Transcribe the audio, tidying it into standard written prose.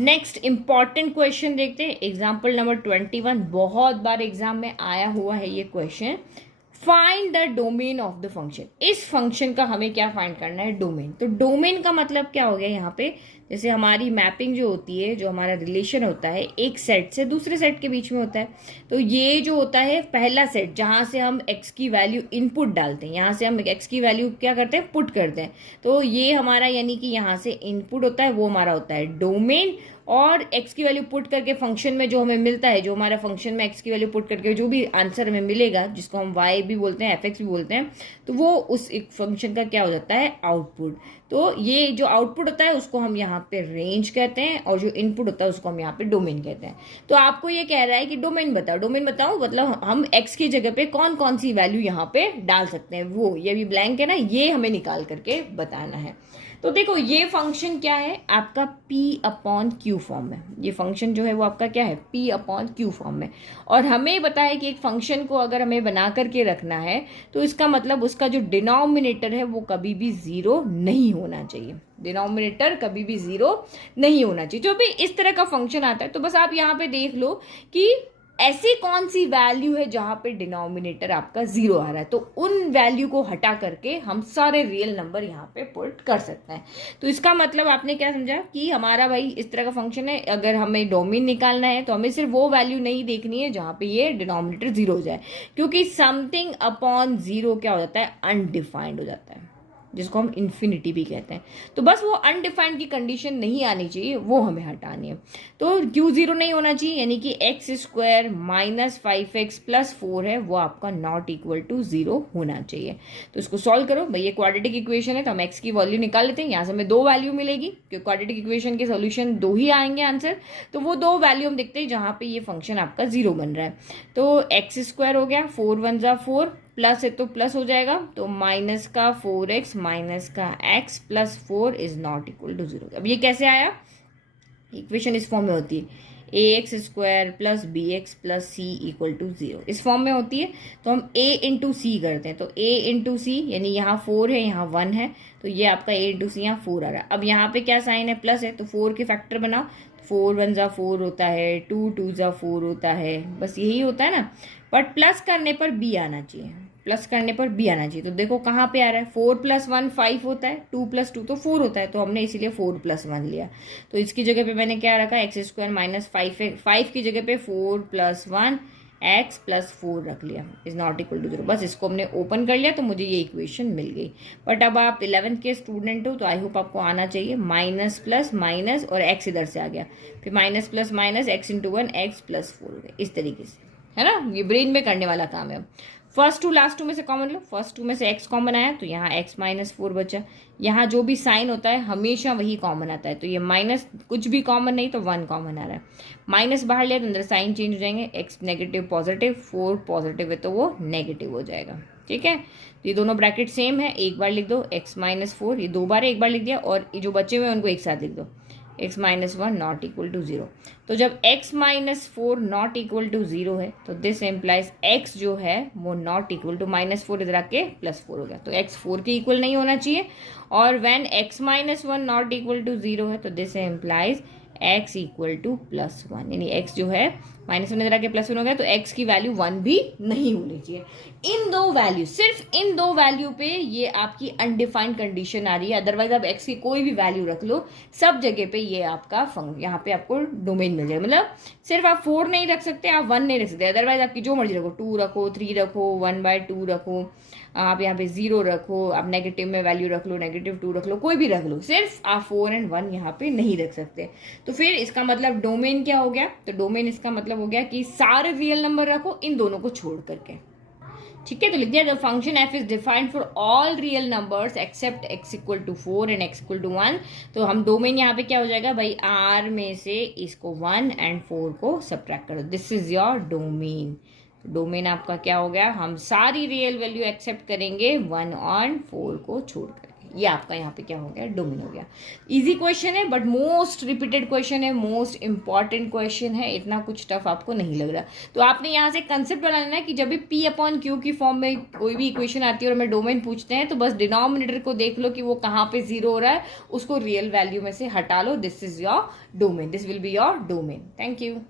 Next important question देखते हैं, example number 21। बहुत बार एग्जाम में आया हुआ है ये question. Find the domain of the function. इस फंक्शन का हमें क्या फाइंड करना है, डोमेन। तो डोमेन का मतलब क्या हो गया यहाँ पे, जैसे हमारी मैपिंग जो होती है, जो हमारा रिलेशन होता है एक सेट से दूसरे सेट के बीच में होता है। तो ये जो होता है पहला सेट, जहाँ से हम x की वैल्यू इनपुट डालते हैं, यहाँ से हम x की वैल्यू क्या करते हैं, पुट करते हैं। तो ये हमारा यानी कि यहाँ से इनपुट होता है, वो हमारा होता है डोमेन। और x की वैल्यू पुट करके फंक्शन में जो हमें मिलता है, जो हमारा फंक्शन में x की वैल्यू पुट करके जो भी आंसर हमें मिलेगा, जिसको हम y भी बोलते हैं, fx भी बोलते हैं, तो वो उस एक फंक्शन का क्या हो जाता है, आउटपुट। तो ये जो आउटपुट होता है उसको हम यहाँ पे रेंज कहते हैं, और जो इनपुट होता है उसको हम यहाँ पे डोमेन कहते हैं। तो आपको ये कह रहा है कि डोमेन बताओ। डोमेन बताओ मतलब हम x की जगह पे कौन कौन सी वैल्यू यहाँ पे डाल सकते हैं, वो ये भी ब्लैंक है ना, ये हमें निकाल करके बताना है। तो देखो ये फंक्शन क्या है आपका, P/Q फॉर्म में। ये फंक्शन जो है वो आपका क्या है, P/Q फॉर्म में। और हमें पता है कि एक फंक्शन को अगर हमें बना करके रखना है तो इसका मतलब उसका जो डिनोमिनेटर है वो कभी भी जीरो नहीं होना चाहिए। डिनोमिनेटर कभी भी जीरो नहीं होना चाहिए। जो भी इस तरह का फंक्शन आता है तो बस आप यहाँ पे देख लो कि ऐसी कौन सी वैल्यू है जहां पे डिनोमिनेटर आपका जीरो आ रहा है, तो उन वैल्यू को हटा करके हम सारे रियल नंबर यहाँ पे पुट कर सकते हैं। तो इसका मतलब आपने क्या समझा कि हमारा भाई इस तरह का फंक्शन है, अगर हमें डोमेन निकालना है तो हमें सिर्फ वो वैल्यू नहीं देखनी है जहां पे ये डिनोमिनेटर जीरो हो जाए, क्योंकि समथिंग अपॉन जीरो क्या हो जाता है, अनडिफाइंड हो जाता है, जिसको हम इन्फिनिटी भी कहते हैं। तो बस वो अनडिफाइंड की कंडीशन नहीं आनी चाहिए, वो हमें हटानी है। तो क्यू जीरो नहीं होना चाहिए, यानी कि x² - 5x + 4 है वो आपका नॉट इक्वल टू जीरो होना चाहिए। तो इसको सॉल्व करो भाई, ये क्वाड्रेटिक इक्वेशन है तो हम x की वैल्यू निकाल लेते हैं। यहाँ से हमें दो वैल्यू मिलेगी, क्योंकि क्वाड्रेटिक इक्वेशन के सोल्यूशन दो ही आएंगे आंसर। तो वो दो वैल्यू हम देखते हैं जहाँ पे ये फंक्शन आपका जीरो बन रहा है। तो x² हो गया, 4 × 1 = 4, प्लस है तो प्लस हो जाएगा, तो माइनस का 4x माइनस का x + 4 is not equal to zero. अब ये कैसे आया, इक्वेशन इस फॉर्म में होती है ax² + bx + c = 0, इस फॉर्म में होती है। तो हम a × c करते हैं, तो a × c यानी यहाँ 4 है यहाँ 1 है, तो ये आपका a × c यहाँ 4 आ रहा है। अब यहाँ पे क्या साइन है, प्लस है, तो 4 के फैक्टर बनाओ, 4 × 1 = 4 होता है, 2 × 2 = 4 होता है, बस यही होता है ना। बट प्लस करने पर b आना चाहिए, प्लस करने पर b आना चाहिए। तो देखो कहाँ पे आ रहा है, 4 + 1 5 होता है, 2 + 2 तो 4 होता है, तो हमने इसीलिए 4 + 1 लिया। तो इसकी जगह पे मैंने क्या रखा, x² - 5 की जगह पे 4 + 1 x + 4 रख लिया, is not equal to zero. बस इसको हमने ओपन कर लिया तो मुझे ये इक्वेशन मिल गई। बट अब आप 11th के स्टूडेंट हो तो आई होप आपको आना चाहिए, माइनस प्लस माइनस और x इधर से आ गया, फिर minus plus minus x × 1 x + 4 हो गया, इस तरीके से, है ना। ये ब्रेन में करने वाला काम है। फर्स्ट टू लास्ट टू में से कॉमन लो, फर्स्ट टू में से x कॉमन आया तो यहाँ x - 4 बचा। यहाँ जो भी साइन होता है हमेशा वही कॉमन आता है, तो ये माइनस कुछ भी कॉमन नहीं तो 1 कॉमन आ रहा है। माइनस बाहर लिया तो अंदर साइन चेंज हो जाएंगे, x नेगेटिव पॉजिटिव, 4 पॉजिटिव है तो वो नेगेटिव हो जाएगा, ठीक है। तो ये दोनों ब्रैकेट सेम है, एक बार लिख दो x - 4, ये दो बार एक बार लिख दिया, और ये जो बचे हुए हैं उनको एक साथ लिख दो, x - 1 not equal to zero. तो जब x - 4 not equal to zero है तो दिस एम्प्लाइज x जो है वो नॉट इक्वल टू -4 इधर आके +4 हो गया, तो x 4 के इक्वल नहीं होना चाहिए। और when x - 1 not equal to zero है तो this implies x equal to +1, यानी x जो है -1 इधर आके +1 हो गया, तो x की वैल्यू 1 भी नहीं होनी चाहिए। इन दो वैल्यू, सिर्फ इन दो वैल्यू पे ये आपकी अनडिफाइंड कंडीशन आ रही है। अदरवाइज आप x की कोई भी वैल्यू रख लो, सब जगह पे ये आपका यहाँ पे आपको डोमेन मिल जाएगा। मतलब सिर्फ आप 4 नहीं रख सकते, आप 1 नहीं रख सकते, अदरवाइज आपकी जो मर्जी रखो, 2 रखो, 3 रखो, 1/2 रखो, आप यहाँ पे 0 रखो, आप नेगेटिव में वैल्यू रख लो, -2 रख लो, कोई भी रख लो, सिर्फ आप 4 और 1 यहाँ पे नहीं रख सकते। तो फिर इसका मतलब डोमेन क्या हो गया, तो डोमेन इसका मतलब हो गया कि सारे रियल नंबर रखो इन दोनों को छोड़ करके, ठीक है। तो लिख दिया, the function f is defined for all real numbers accept x = 4 and x = 1। तो हम डोमेन यहाँ पे क्या हो जाएगा भाई, r में से इसको 1 और 4 को सब्ट्रैक्ट करो, this is your domain. Domain आपका क्या हो गया, हम सारी रियल वैल्यू एक्सेप्ट करेंगे 1 और 4 को छोड़ करके, ये आपका यहाँ पे क्या हो गया, डोमेन हो गया। इजी क्वेश्चन है बट मोस्ट रिपीटेड क्वेश्चन है, मोस्ट इंपॉर्टेंट क्वेश्चन है, इतना कुछ टफ आपको नहीं लग रहा। तो आपने यहाँ से कंसेप्ट बना लेना है कि जब भी पी अपॉन क्यू की फॉर्म में कोई भी इक्वेशन आती है और हमें डोमेन पूछते हैं तो बस डिनोमिनेटर को देख लो कि वो कहाँ पे जीरो हो रहा है, उसको रियल वैल्यू में से हटा लो, this is your domain, this will be your domain. Thank you.